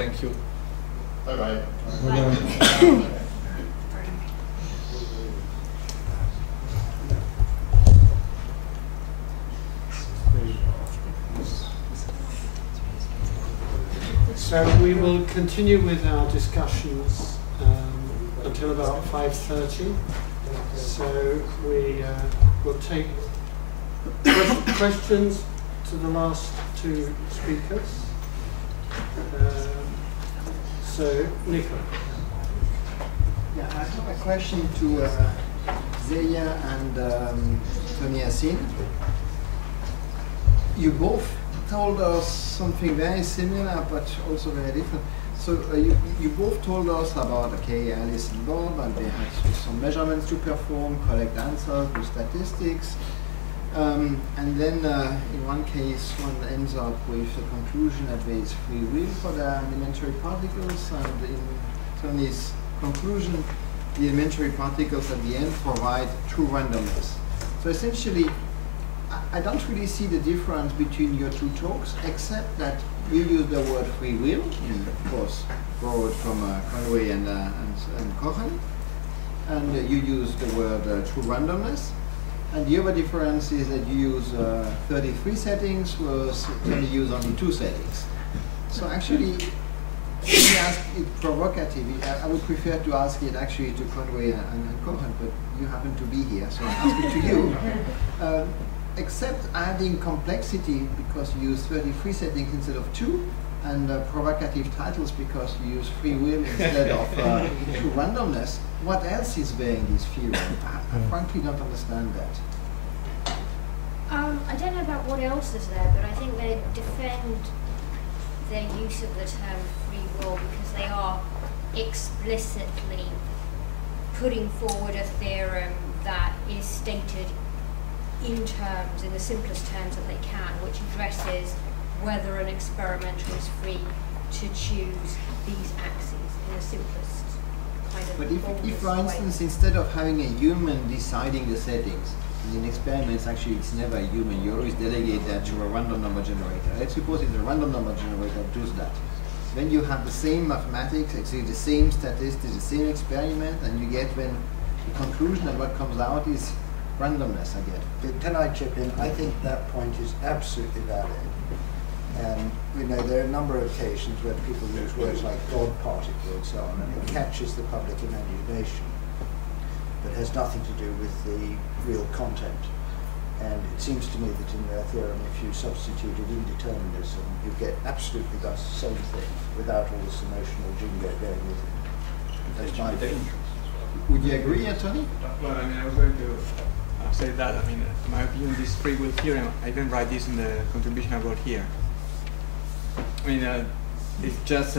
Thank you. Bye-bye. Bye. So we will continue with our discussions until about 5:30. So we will take questions to the last two speakers. So, Nico. Yeah, I have a question to Zeya and Tony Yassine. You both told us something very similar, but also very different. So you both told us about, okay, Alice and Bob, and they had some measurements to perform, collect answers with statistics. And then in one case, one ends up with the conclusion that there is free will for the elementary particles, and in Tony's conclusion, the elementary particles at the end provide true randomness. So essentially, I don't really see the difference between your two talks, except that you use the word free will, and of course borrowed from Conway and Cohen, and you use the word true randomness. And the other difference is that you use 33 settings, whereas you use only 2 settings. So actually, if you ask it provocatively, I would prefer to ask it actually to Conway and Cohen, but you happen to be here, so I'll ask it to you. Except adding complexity because you use 33 settings instead of 2, and provocative titles because you use free will instead of true randomness. What else is there in this field? I frankly don't understand that. I don't know about what else is there, but I think they defend their use of the term free will because they are explicitly putting forward a theorem that is stated in the simplest terms that they can, which addresses whether an experimenter is free to choose these axes in the simplest kind of way. But if for instance, instead of having a human deciding the settings, in experiments actually it's never a human, you always delegate that to a random number generator. Let's suppose it's a random number generator that does that. Then you have the same mathematics, actually the same statistics, the same experiment, and you get when the conclusion of what comes out is randomness, I get. Can I chip in? I think that point is absolutely valid. And you know, there are a number of occasions where people use words like God particle and so on, and it catches the public imagination, but has nothing to do with the real content. And it seems to me that in their theorem, if you substituted indeterminism, you get absolutely the same thing without all this emotional jingo going with it. That's my opinion. Would you agree, Tony? Well, I mean, I was going to say that. I mean, in my opinion, this free will theorem, I didn't write this in the contribution I wrote here. I mean, it's just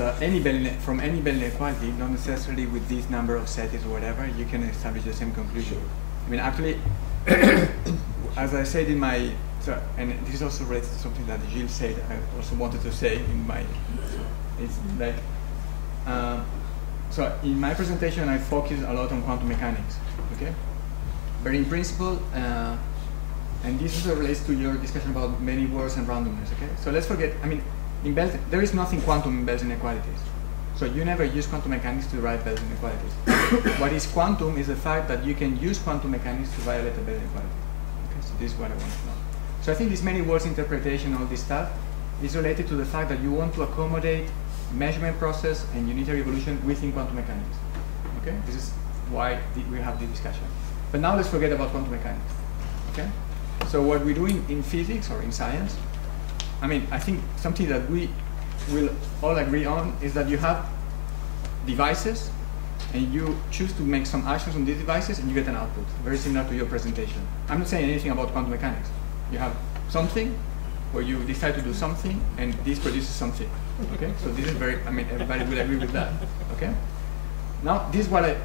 from any Bell inequality, not necessarily with this number of settings or whatever, you can establish the same conclusion. I mean, actually, as I said in my, and this is also related to something that Gilles said, I also wanted to say in my, it's like, so in my presentation, I focused a lot on quantum mechanics, okay? But in principle, and this also relates to your discussion about many words and randomness, okay? So let's forget, I mean, in Bell's, there is nothing quantum in Bell's inequalities. So you never use quantum mechanics to derive Bell's inequalities. What is quantum is the fact that you can use quantum mechanics to violate a Bell inequality. Okay, so this is what I want to know. So I think this many words interpretation, all this stuff, is related to the fact that you want to accommodate measurement process and unitary evolution within quantum mechanics. Okay, this is why we have this discussion. But now let's forget about quantum mechanics. Okay, so what we do in physics or in science, I mean, I think something that we will all agree on is that you have devices and you choose to make some actions on these devices and you get an output, very similar to your presentation. I'm not saying anything about quantum mechanics. You have something where you decide to do something and this produces something. Okay, so this is very, I mean, everybody will agree with that. Okay, now this is what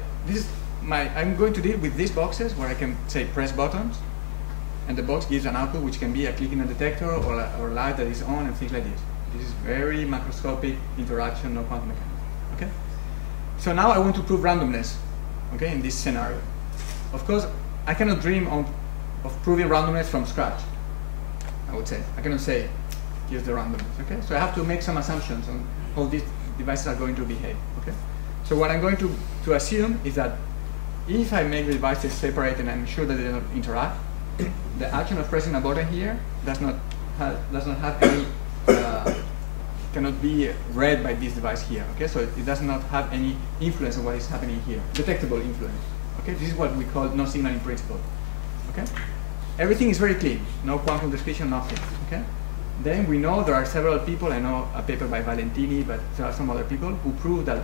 I'm going to deal with these boxes where I can say press buttons and the box gives an output which can be a click in a detector or a light that is on and things like this. This is very macroscopic interaction of quantum mechanics. Okay, so now I want to prove randomness. Okay, in this scenario, of course, I cannot dream of proving randomness from scratch. I would say I cannot say here's the randomness. Okay, so I have to make some assumptions on how this devices are going to behave. Okay. So what I'm going to assume is that if I make the devices separate and I'm sure that they don't interact, the action of pressing a button here does not have any cannot be read by this device here. Okay, so it does not have any influence on what is happening here, detectable influence. Okay, this is what we call non-signaling principle. Okay, everything is very clean, no quantum description, nothing. Okay, then we know there are several people. I know a paper by Valentini, but there are some other people who prove that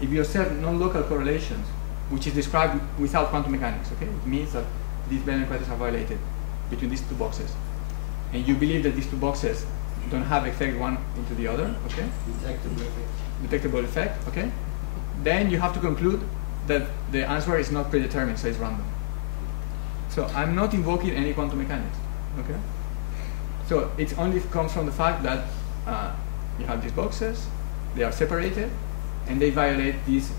if you observe non-local correlations, which is described without quantum mechanics, okay, it means that these Bell inequalities are violated between these two boxes, and you believe that these two boxes don't have effect one into the other, okay? Detectable effect, okay? Then you have to conclude that the answer is not predetermined, so it's random. So I'm not invoking any quantum mechanics, okay? So it only comes from the fact that you have these boxes, they are separated, and they violate these,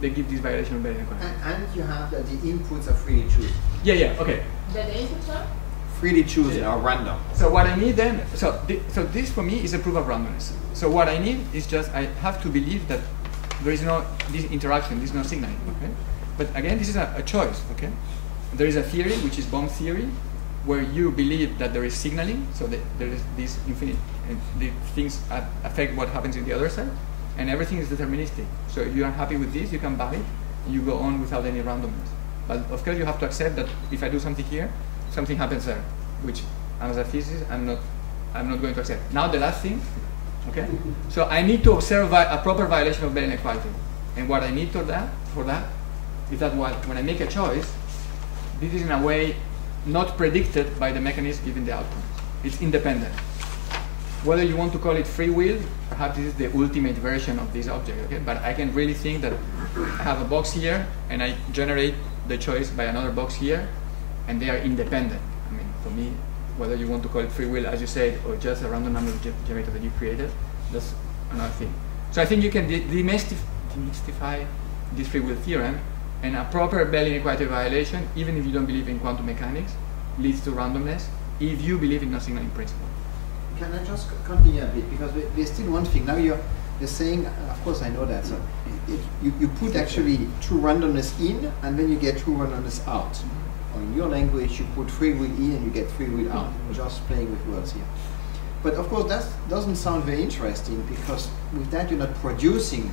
they give this violation of Bell inequality. And you have that the inputs are freely chosen. Yeah, okay. The inputs are? Freely chosen or random. So what I need then, so this for me is a proof of randomness. So what I need is just, I have to believe that there is no this interaction, there is no signaling, okay? But again, this is a choice, okay? There is a theory, which is bomb theory, where you believe that there is signaling, so that there is this infinite, the things affect what happens in the other side, and everything is deterministic. So if you are happy with this, you can buy it, and you go on without any randomness. But of course, you have to accept that if I do something here, something happens there, which as a physicist, I'm not going to accept. Now the last thing, okay? So I need to observe a proper violation of Bell inequality. And what I need for that is that when I make a choice, this is in a way not predicted by the mechanism giving the outcome. It's independent. Whether you want to call it free will, perhaps this is the ultimate version of this object, okay? But I can really think that I have a box here, and I generate the choice by another box here, and they are independent. I mean, for me, whether you want to call it free will, as you said, or just a random number generator that you created, that's another thing. So I think you can demystify this free will theorem, and a proper Bell inequality violation, even if you don't believe in quantum mechanics, leads to randomness if you believe in non-signaling principle. Can I just continue a bit? Because there's still one thing. Now you're saying, of course I know that, so you put actually true randomness in, and then you get true randomness out. Or in your language, you put free will in and you get free will out. Just playing with words here. But of course, that doesn't sound very interesting, because with that you're not producing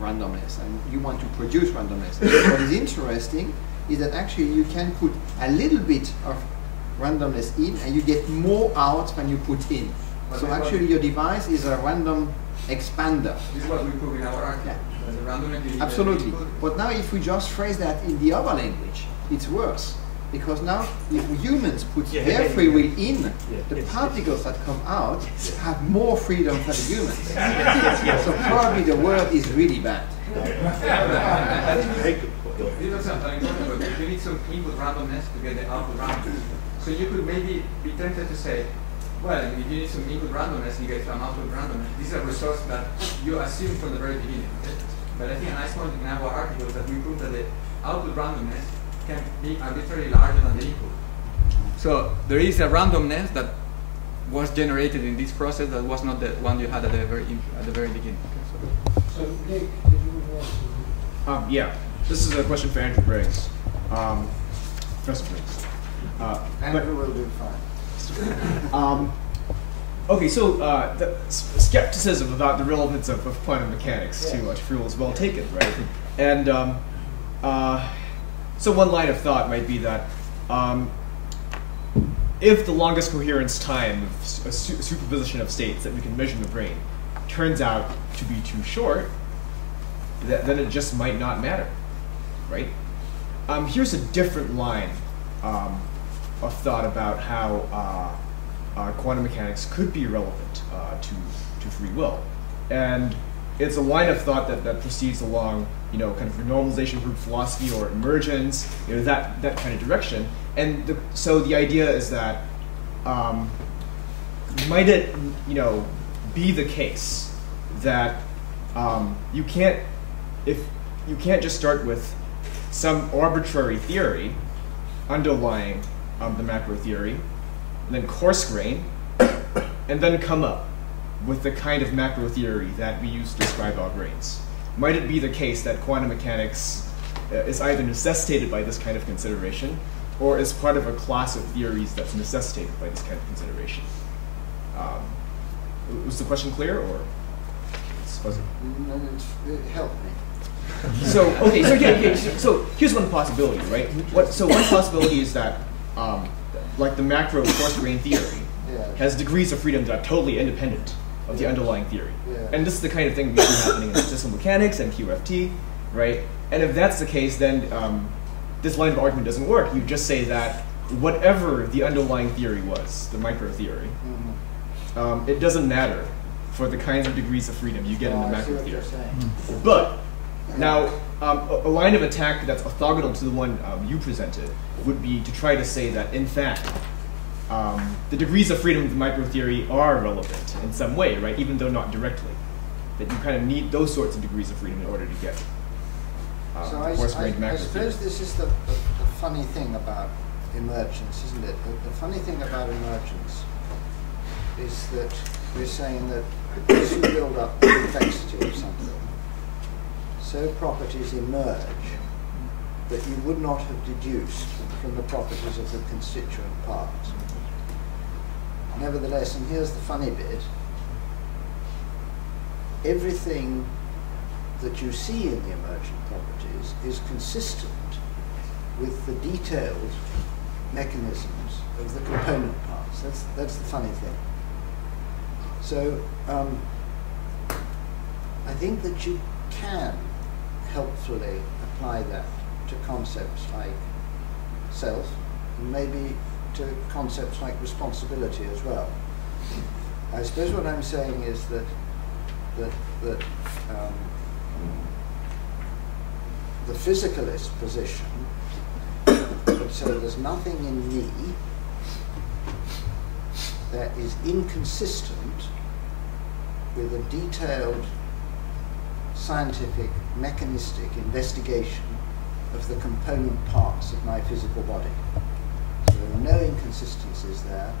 randomness, and you want to produce randomness. What is interesting is that actually you can put a little bit of randomness in, and you get more out than you put in. So actually your device is a random expander. This is what we prove in our article. Yeah. Absolutely. But now if we just phrase that in the other language, it's worse. Because now if humans put their free will in, the particles that come out have more freedom than the humans. So probably the world is really bad. You need some input randomness to get the output randomness. So you could maybe be tempted to say, well, if you need some input randomness, you get some output randomness. This is a resource that you assume from the very beginning. Okay? But I think a nice point in our article is that we prove that the output randomness can be arbitrarily larger than the input. So there is a randomness that was generated in this process that was not the one you had at the very beginning. Okay, so Nick, did you want to? Yeah, this is a question for Andrew Briggs, Professor Briggs. Andrew will do fine. Okay, so the skepticism about the relevance of quantum mechanics to free will is well taken, right? And so one line of thought might be that if the longest coherence time of a superposition of states that we can measure in the brain turns out to be too short, then it just might not matter, right? Here's a different line of thought about how quantum mechanics could be relevant to free will. And it's a line of thought that proceeds along, kind of normalization group philosophy or emergence, that kind of direction. And so the idea is that might it, be the case that you can't just start with some arbitrary theory underlying the macro theory, and then coarse grain, and then come up with the kind of macro theory that we use to describe our brains? Might it be the case that quantum mechanics is either necessitated by this kind of consideration, or is part of a class of theories that's necessitated by this kind of consideration? Was the question clear, or it's fuzzy? No, it helped me. So so here's one possibility, right? So one possibility is that, like the macro coarse-grained theory, has degrees of freedom that are totally independent of the underlying theory. And this is the kind of thing we see happening in statistical mechanics and QFT, right? And if that's the case, then this line of argument doesn't work. You just say that whatever the underlying theory was, the micro theory, it doesn't matter for the kinds of degrees of freedom you get in the macro theory. But now, a line of attack that's orthogonal to the one you presented would be to try to say that, in fact, the degrees of freedom of the micro theory are relevant in some way, right? Even though not directly. That you kind of need those sorts of degrees of freedom in order to get So I suppose this is the funny thing about emergence, isn't it? The funny thing about emergence is that we're saying that as you build up the complexity of something, so properties emerge that you would not have deduced from the properties of the constituent parts. Nevertheless, and here's the funny bit, everything that you see in the emergent properties is consistent with the detailed mechanisms of the component parts. That's the funny thing. So I think that you can helpfully apply that to concepts like self, and maybe to concepts like responsibility as well. I suppose what I'm saying is that the physicalist position would say there's nothing in me that is inconsistent with a detailed scientific mechanistic investigation of the component parts of my physical body. So there are no inconsistencies there,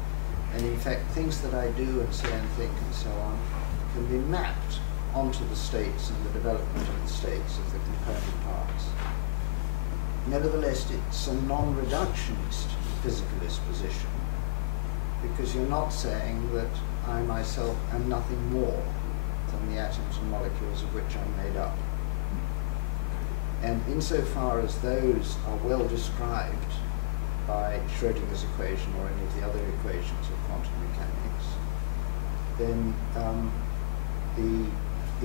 and in fact things that I do and say and think and so on can be mapped onto the states and the development of the states of the component parts. Nevertheless, it's a non-reductionist physicalist position, because you're not saying that I myself am nothing more than the atoms and molecules of which I'm made up. And insofar as those are well described by Schrödinger's equation or any of the other equations of quantum mechanics, then the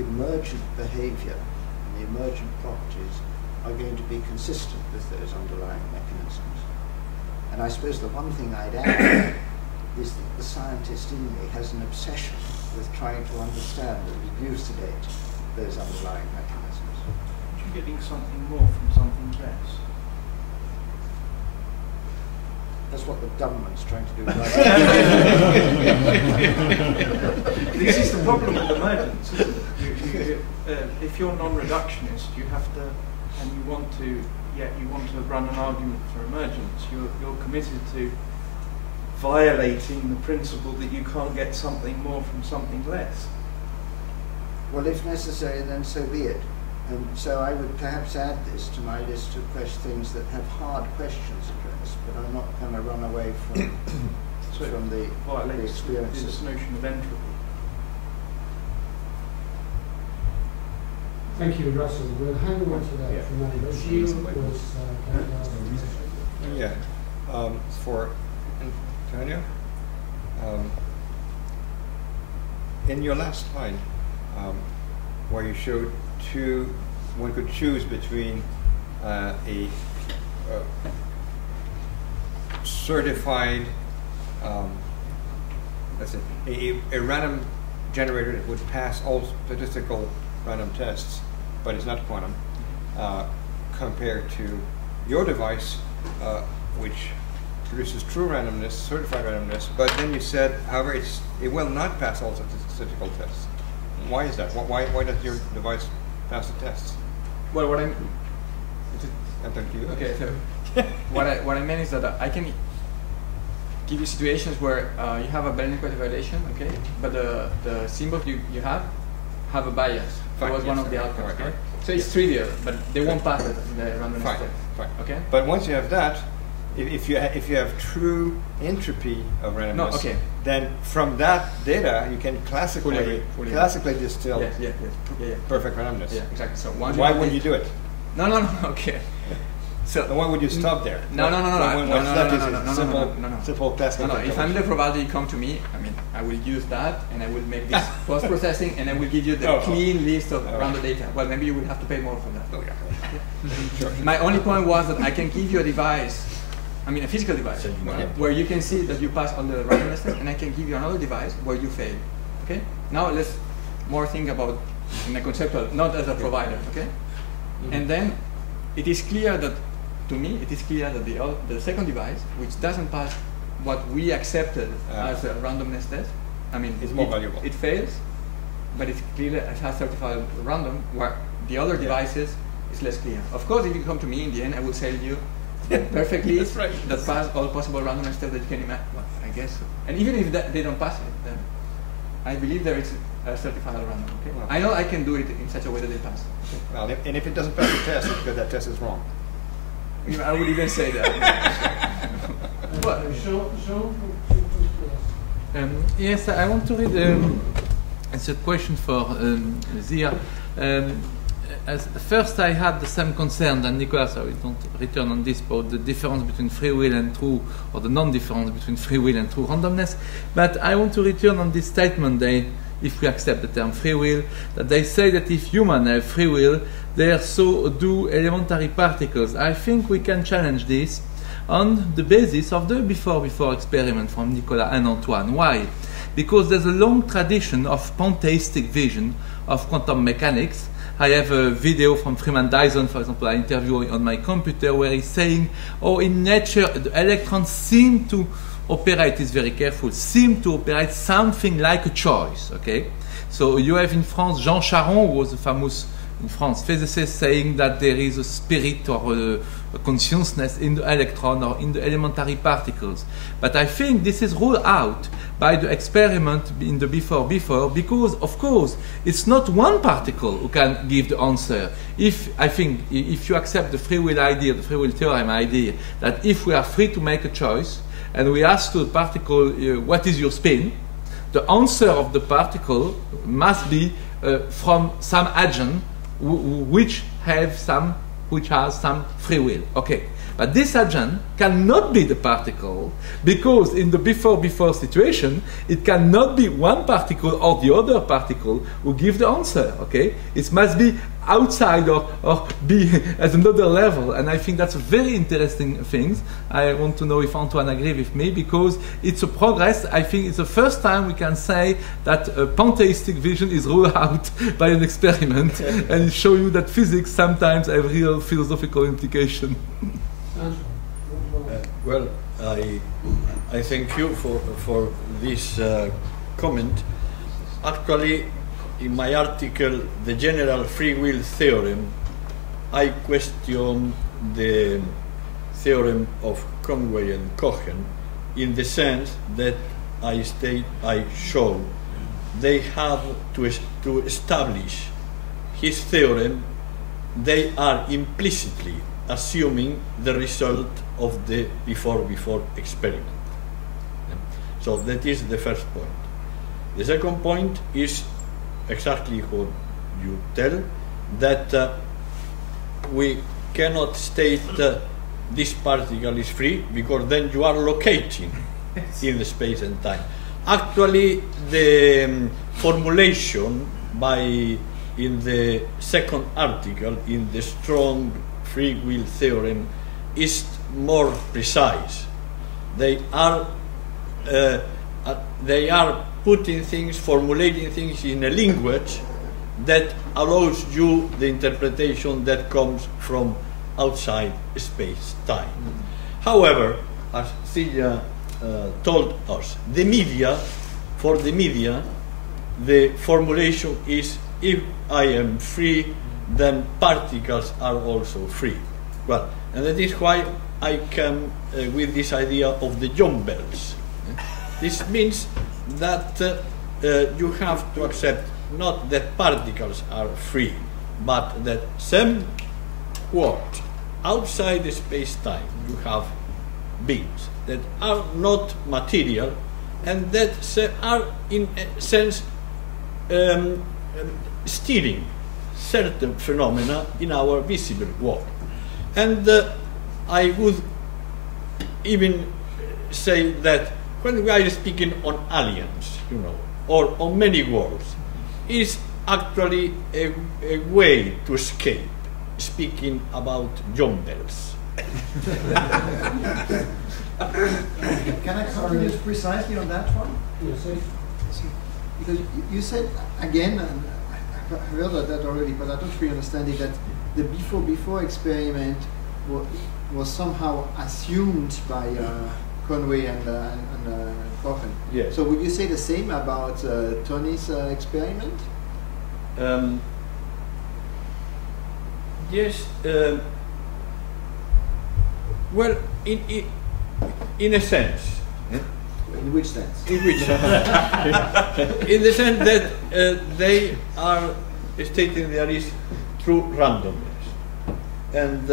emergent behavior and the emergent properties are going to be consistent with those underlying mechanisms. And I suppose the one thing I'd add is that the scientist in me has an obsession with trying to understand and elucidate those underlying mechanisms. Aren't you getting something more from something less? That's what the government's trying to do right now. This is the problem with emergence, isn't it? If you're non-reductionist, you have to, and you want to run an argument for emergence, you're committed to violating the principle that you can't get something more from something less. Well, if necessary, then so be it. And so I would perhaps add this to my list of things that have hard questions addressed, but I'm not going to run away from So from the experiences. this notion of entropy. Thank you, Russell. We'll hang on to that for a minute. But Gilles was for Antonio, in your last slide, where you showed one could choose between a certified, let's say, a random generator that would pass all statistical random tests, but it's not quantum, compared to your device, which produces true randomness, certified randomness, but then you said, however, it will not pass all statistical tests. Why is that? Why does your device pass the tests? Well, what I'm Okay, so what I mean is that I can give you situations where you have a Bell inequality violation, okay, but the symbols you have a bias towards one of the outcomes, okay? So it's trivial, but they won't pass the randomness test. Fine. Okay? But once you have that, if you have true entropy of randomness, then from that data you can classically distill perfect randomness. Yeah, exactly. So why would you do it? No. Okay. So why would you stop there? No. Simple classical. No. If I'm the provider, you come to me. I mean, I will use that, and I will make this post-processing, and I will give you the clean list of random data. Well, maybe you will have to pay more for that. Oh yeah. Sure. My only point was that I can give you a device, I mean a physical device, where you can see that you pass on the randomness test, and I can give you another device where you fail. Okay. Now let's more think about in a conceptual, not as a provider. Okay. And then it is clear that. To me, it is clear that the second device, which doesn't pass what we accepted as a randomness test, I mean, it's more valuable. It fails, but it has certified random, where the other devices is less clear. Of course, if you come to me in the end, I will sell you perfectly that pass all possible randomness tests that you can imagine. Well, I guess so. And even if they don't pass it, then I believe there is a certified random. Okay? Well, I know I can do it in such a way that they pass. Okay? Well, and if it doesn't pass the test, it's because that test is wrong. I would even say that. Yes, I want to read. It's a question for Zia. First, I had the same concern than Nicolas, so we don't return on this about the difference between free will and true, or the non-difference between free will and true randomness. But I want to return on this statement, if we accept the term free will, that they say that if humans have free will, there so do elementary particles. I think we can challenge this on the basis of the before experiment from Nicolas and Antoine. Why? Because there's a long tradition of pantheistic vision of quantum mechanics. I have a video from Freeman Dyson, for example, I interview on my computer, where he's saying, oh, in nature, the electrons seem to operate, is very careful, seem to operate something like a choice, okay? So you have in France, Jean Charron, who was a famous, in France, physicist, saying that there is a spirit or a consciousness in the electron or in the elementary particles. But I think this is ruled out by the experiment in the before, because, of course, it's not one particle who can give the answer. I think if you accept the free will idea, the free will theorem idea, that if we are free to make a choice, and we ask to the particle, what is your spin? The answer of the particle must be from some agent which has some free will. Okay, but this agent cannot be the particle, because in the before situation, it cannot be one particle or the other particle who give the answer. Okay, it must be outside or be at another level, and I think that's a very interesting thing. I want to know if Antoine agrees with me, because it's a progress. I think it's the first time we can say that a pantheistic vision is ruled out by an experiment, and show you that physics sometimes have real philosophical implication. Well, I thank you for this comment. Actually, in my article, The General Free Will Theorem, I question the theorem of Conway and Cohen, in the sense that I show they have to establish his theorem, they are implicitly assuming the result of the before experiment. So that is the first point. The second point is exactly what you tell, that we cannot state this particle is free, because then you are locating in the space and time. Actually, the formulation in the second article in the strong free will theorem is more precise. They are putting things, formulating things in a language that allows you the interpretation that comes from outside space-time. However, as Celia told us, for the media, the formulation is, if I am free, then particles are also free. Well, and that is why I come with this idea of the jump bells. This means that you have to accept not that particles are free, but that some what outside the space-time you have beings that are not material and that are in a sense steering certain phenomena in our visible world. And I would even say that when we are speaking on aliens, you know, or on many worlds, is actually a way to escape speaking about jump bells. Can I comment just precisely on that one? Yes, Because you said again, and I heard that already, but I don't really understand it, that the before experiment was somehow assumed by Conway and Cohen. Yes. So would you say the same about Tony's experiment? Yes. Well, in a sense. In which sense? In which sense? In the sense that they are stating there is true randomness. And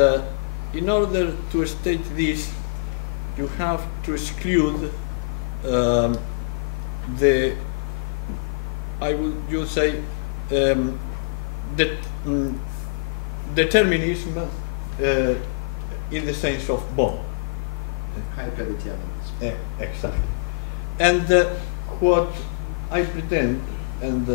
in order to state this, you have to exclude the, I would say, determinism in the sense of Bohm. Hyperdeterminism. Exactly. And what I pretend, and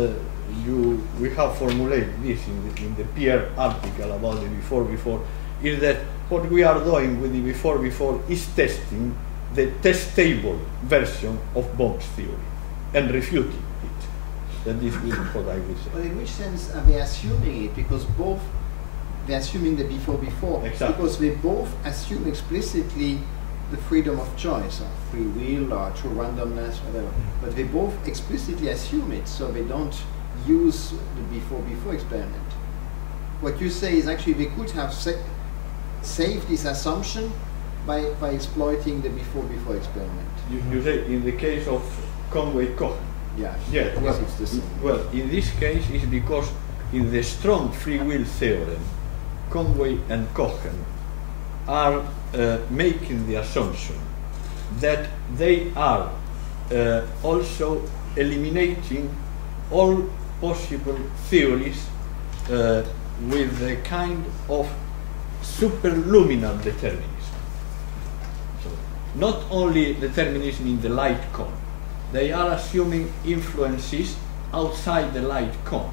we have formulated this in the Pierre article about the before, is that what we are doing with the before is testing the testable version of Bohm's theory and refuting it. That is what I would say. But in which sense are they assuming it? Because both, they're assuming the before. Exactly. Because they both assume explicitly the freedom of choice, or free will, or true randomness, whatever. But they both explicitly assume it, so they don't use the before experiment. What you say is actually they could have saved this assumption by exploiting the before experiment. You say in the case of Conway-Cohen. Yeah. Yeah. I guess it's the same. Well, in this case, it's because in the strong free will theorem, Conway and Cohen are making the assumption that they are also eliminating all possible theories with a kind of superluminal determinism. So, not only determinism in the light cone, they are assuming influences outside the light cone.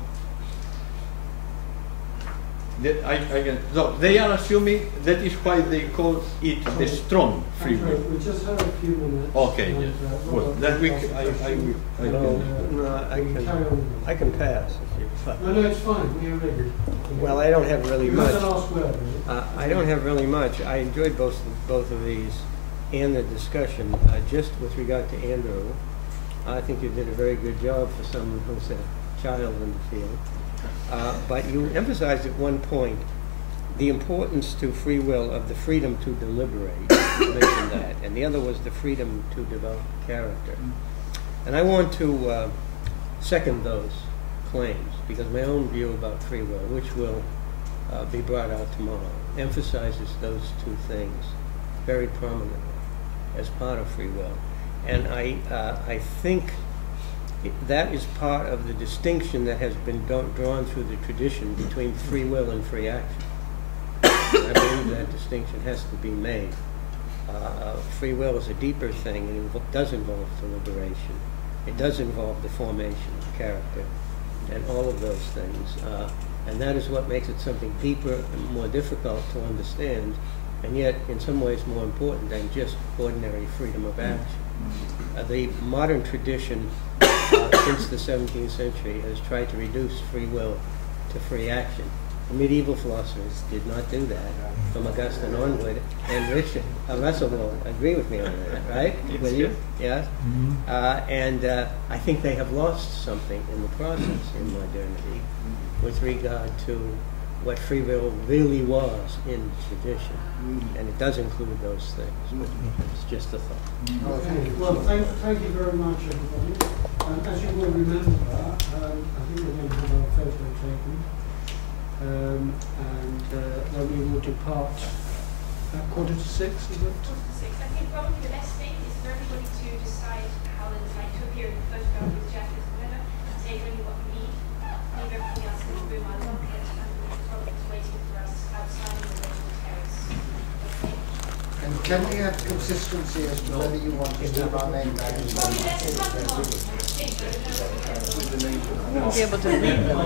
So they are assuming that is why they call it the strong free will. We just have a few minutes. Okay, and, yes. Well, then we I can pass if you prefer. No, it's fine. We are ready. Well, I don't have really You have much. the last word. I don't have really much. I enjoyed both of these and the discussion. Just with regard to Andrew, I think you did a very good job for someone who's a child in the field. But you emphasized at one point the importance to free will of the freedom to deliberate. You mentioned that. And the other was the freedom to develop character. And I want to second those claims, because my own view about free will, which will be brought out tomorrow, emphasizes those two things very prominently as part of free will. And I think that is part of the distinction that has been drawn through the tradition between free will and free action. And I believe that distinction has to be made. Free will is a deeper thing, and it does involve deliberation. It does involve the formation of character, and all of those things. And that is what makes it something deeper and more difficult to understand, and yet in some ways more important than just ordinary freedom of action. The modern tradition since the 17th century has tried to reduce free will to free action. The medieval philosophers did not do that, from Augustine onward, and Russell will agree with me on that, right? Will you? Yes? And I think they have lost something in the process in modernity with regard to what free will really was in tradition. And it does include those things, but it's just a thought. Okay. Well, thank you very much, everybody. As you will remember, I think we're going to have our photo taken. And then we will depart at 5:45, is it? 5:45. I think probably the best thing is for everybody to decide how they would like to appear in the photograph with jackets or whatever, and take only what we need, leave everything else in the room. I'll lock it, and the photographer is waiting for us outside in the waiting terrace. Okay? And can we have consistency as to whether you want to do our name badges or not? Probably that's not the one. Be able to read them.